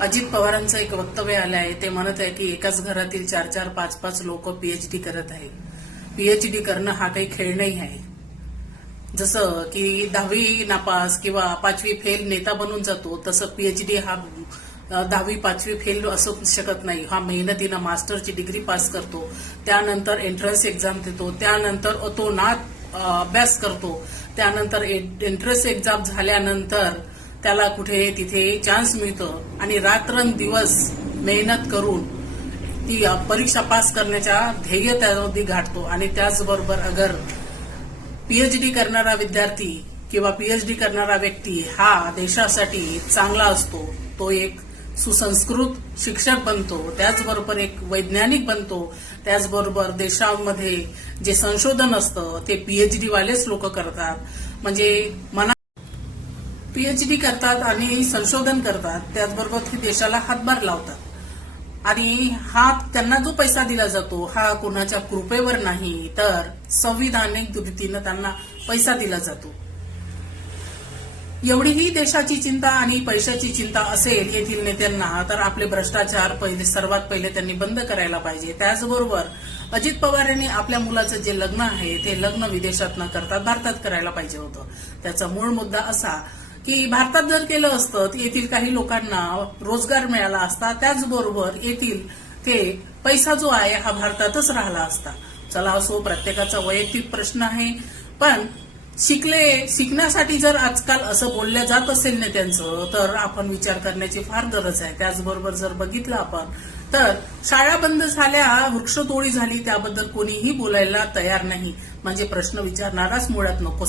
अजित पवारांचं एक वक्तव्य आलं आहे. ते म्हणत आहे की एकाच घरातील 4-4, 5-5 लोक पीएचडी करत आहेत. पीएचडी करणं हा काही खेळ नाही आहे. जसं की 10वी नापास किंवा 5वी फेल नेता बनून जातो, तसं पीएचडी हा 10वी 5वी फेल असू शकत नाही. हा मेहनतीनं मास्टरची डिग्री पास करतो, त्यानंतर एंट्रन्स एक्झाम देतो, त्यानंतर तो अभ्यास करतो, त्यानंतर एंट्रन्स एक्झाम झाल्यानंतर त्याला कुठे तिथे चान्स मिळतो आणि रात्रंदिवस मेहनत करून ती परीक्षा पास करण्याच्या ध्येय त्यामध्ये गाठतो. आणि त्याचबरोबर अगर पीएचडी करणारा विद्यार्थी किंवा पीएचडी करणारा व्यक्ती हा देशासाठी चांगला असतो, तो एक सुसंस्कृत शिक्षक बनतो, त्याचबरोबर एक वैज्ञानिक बनतो, त्याचबरोबर देशामध्ये जे संशोधन असतं ते पीएचडी वालेच लोक करतात. म्हणजे पीएचडी करतात आणि संशोधन करतात, त्याचबरोबर ते देशाला हातभार लावतात. आणि हा त्यांना जो पैसा दिला जातो हा कोणाच्या कृपेवर नाही, तर संविधानिक रीतीनं त्यांना पैसा दिला जातो. एवढीही देशाची चिंता आणि पैशाची चिंता असेल येथील नेत्यांना, तर आपले भ्रष्टाचार सर्वात पहिले त्यांनी बंद करायला पाहिजे. त्याचबरोबर अजित पवार यांनी आपल्या मुलाचं जे लग्न आहे ते लग्न विदेशात न करता भारतात करायला पाहिजे होतं. त्याचा मूळ मुद्दा असा की भारतात जर केलं असतं तर येथील काही लोकांना रोजगार मिळाला असता, त्याचबरोबर येथील ते पैसा जो आहे हा भारतातच राहिला असता. चला असो, प्रत्येकाचा वैयक्तिक प्रश्न आहे, पण शिकण्यासाठी जर आजकाल असं बोललं जात असेल नेत्यांचं, तर आपण विचार करण्याची फार गरज आहे. त्याचबरोबर जर बघितलं आपण तर शाळा बंद झाल्या, वृक्षतोडी झाली, त्याबद्दल कोणीही बोलायला तयार नाही. म्हणजे प्रश्न विचारणाराच मुळात नको.